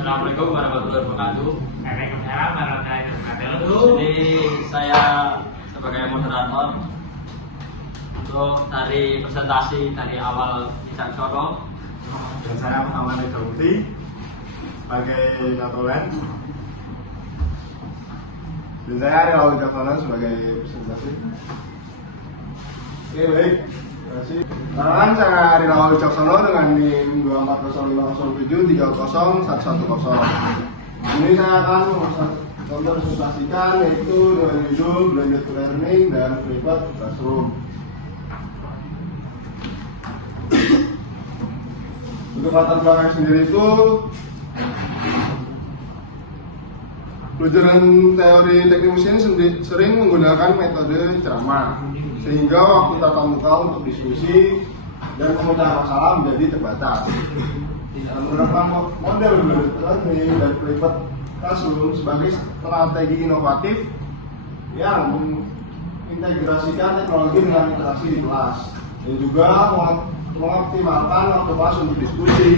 Assalamualaikum warahmatullahi wabarakatuh. Waalaikumsalam warahmatullahi wabarakatuh. Jadi saya sebagai moderator untuk dari presentasi dari awal Wicaksono. Dan saya Muhammad Dawuti sebagai Natolen. Dan saya Ariel Wicaksono sebagai presentasi. Oke, baik. Terima kasih. Kenalan, saya Ariel Wicaksono dengan NIM 24050730110. Ini saya akan mempresentasikan yaitu dengan judul Blended Learning dan Private Classroom. Untuk latar belakang sendiri itu pelajaran teori teknik mesin sering menggunakan metode ceramah, sehingga waktu tatap muka untuk diskusi dan pemecahan masalah menjadi terbatas. Menggunakan model blended learning dan private classroom sebagai strategi inovatif yang mengintegrasikan teknologi dengan interaksi di kelas dan juga mengoptimalkan waktu kelas untuk diskusi,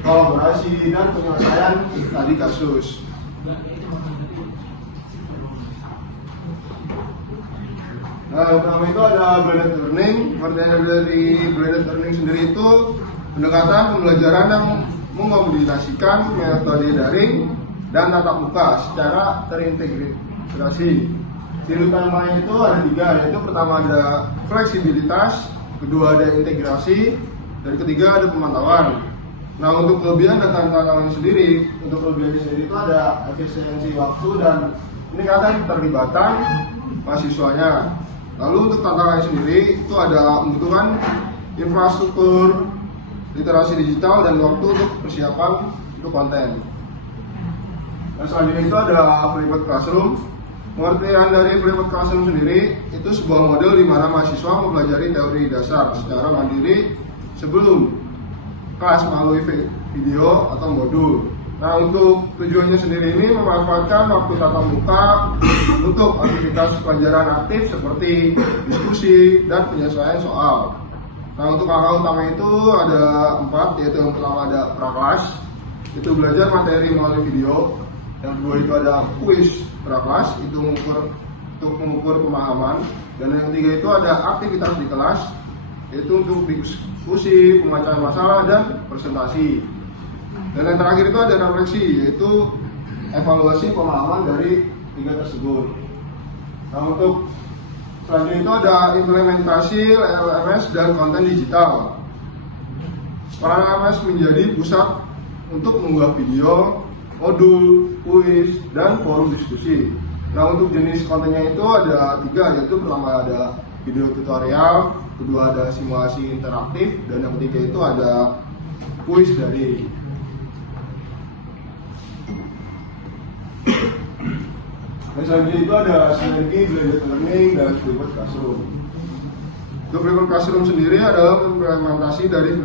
kolaborasi, dan penyelesaian tadi kasus. Nah, yang pertama itu ada blended learning. Artinya dari blended learning sendiri itu pendekatan pembelajaran yang mengombinasikan metode daring dan tatap muka secara terintegrasi. Ciri utamanya itu ada tiga, yaitu pertama ada fleksibilitas, kedua ada integrasi, dan ketiga ada pemantauan. Nah, untuk kelebihan dan tantangan sendiri, untuk kelebihan sendiri itu ada efisiensi waktu dan meningkatkan keterlibatan mahasiswanya. Lalu untuk tantangan sendiri itu ada membutuhkan infrastruktur, literasi digital, dan waktu untuk persiapan untuk konten. Nah, selanjutnya itu ada private classroom. Pengertian dari private classroom sendiri itu sebuah model di mana mahasiswa mempelajari teori dasar secara mandiri sebelum kelas melalui video atau modul. Nah, untuk tujuannya sendiri ini memanfaatkan waktu tatap muka untuk aktivitas pelajaran aktif seperti diskusi dan penyelesaian soal. Nah, untuk hal utama itu ada 4, yaitu yang pertama ada prakelas, itu belajar materi melalui video. Yang kedua itu ada kuis prakelas, itu mengukur pemahaman. Dan yang ketiga itu ada aktivitas di kelas, yaitu untuk diskusi, pemecahan masalah, dan presentasi. Dan yang terakhir itu ada refleksi, yaitu evaluasi pemahaman dari tiga tersebut. Nah, untuk selanjutnya itu ada implementasi LMS dan konten digital. LMS menjadi pusat untuk mengunggah video, modul, kuis, dan forum diskusi. Nah, untuk jenis kontennya itu ada 3, yaitu pertama ada video tutorial, kedua ada simulasi interaktif, dan yang ketiga itu ada kuis dari. Dan selanjutnya itu ada sinergi blended learning dan private classroom. Untuk private classroom sendiri adalah implementasi dari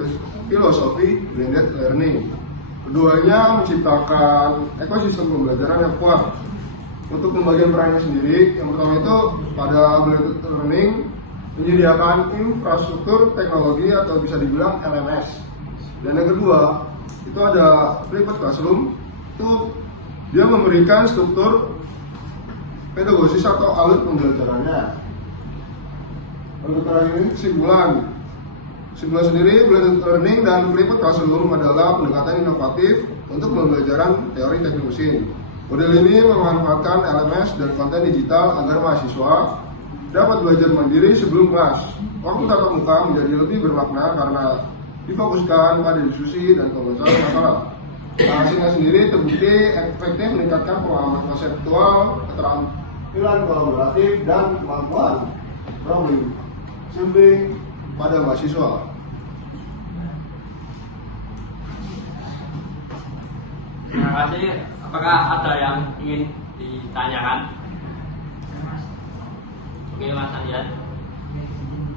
filosofi blended learning. Keduanya menciptakan ekosistem pembelajaran yang kuat. Untuk pembagian perannya sendiri, yang pertama itu pada blended learning menyediakan infrastruktur teknologi atau bisa dibilang LMS. Dan yang kedua itu ada private classroom, itu dia memberikan struktur pedagogis atau alur pembelajarannya. Untuk terakhir ini kesimpulan sendiri, blended learning dan private classroom adalah pendekatan inovatif untuk pembelajaran teori teknik mesin. Model ini memanfaatkan LMS dan konten digital agar mahasiswa dapat belajar mandiri sebelum kelas. Waktu tatap muka menjadi lebih bermakna karena difokuskan pada diskusi dan pemecahan masalah. Hasilnya sendiri terbukti efektif meningkatkan pemahaman konseptual, keterampilan kolaboratif, dan kemampuan problem solving pada mahasiswa. Terima kasih. Apakah ada yang ingin ditanyakan? Oke, Mas Andian.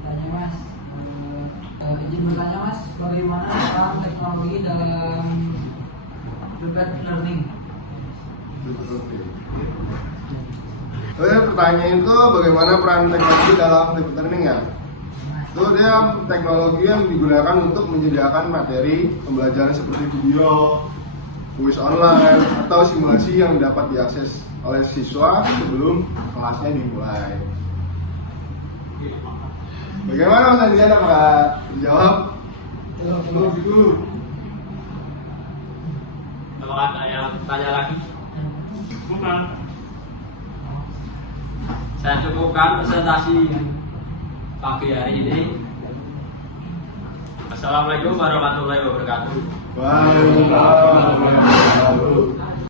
Tanya Mas, izin bertanya Mas, bagaimana peran teknologi dalam blended learning? Pertanyaan itu bagaimana peran teknologi dalam blended learning ya? Itu dia teknologi yang digunakan untuk menyediakan materi pembelajaran seperti video, kuis online atau simulasi yang dapat diakses oleh siswa sebelum kelasnya dimulai. Bagaimana Mas Adrian, apakah dijawab? Dulu. Apakah ada yang tanya lagi? Bukan. Saya cukupkan presentasi pagi hari ini. Assalamualaikum warahmatullahi wabarakatuh. Waalaikumsalam warahmatullahi wabarakatuh.